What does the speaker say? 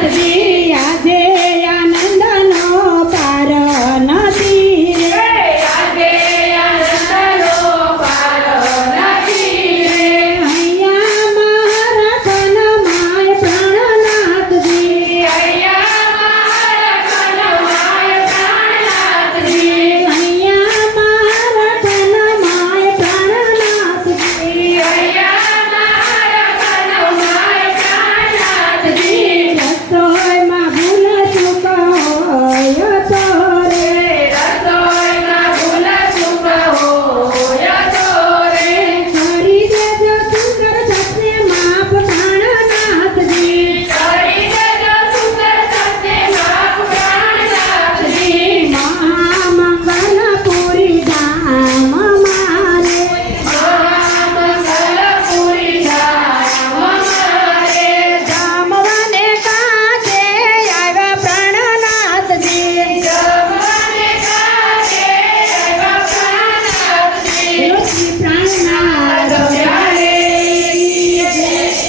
Saturday.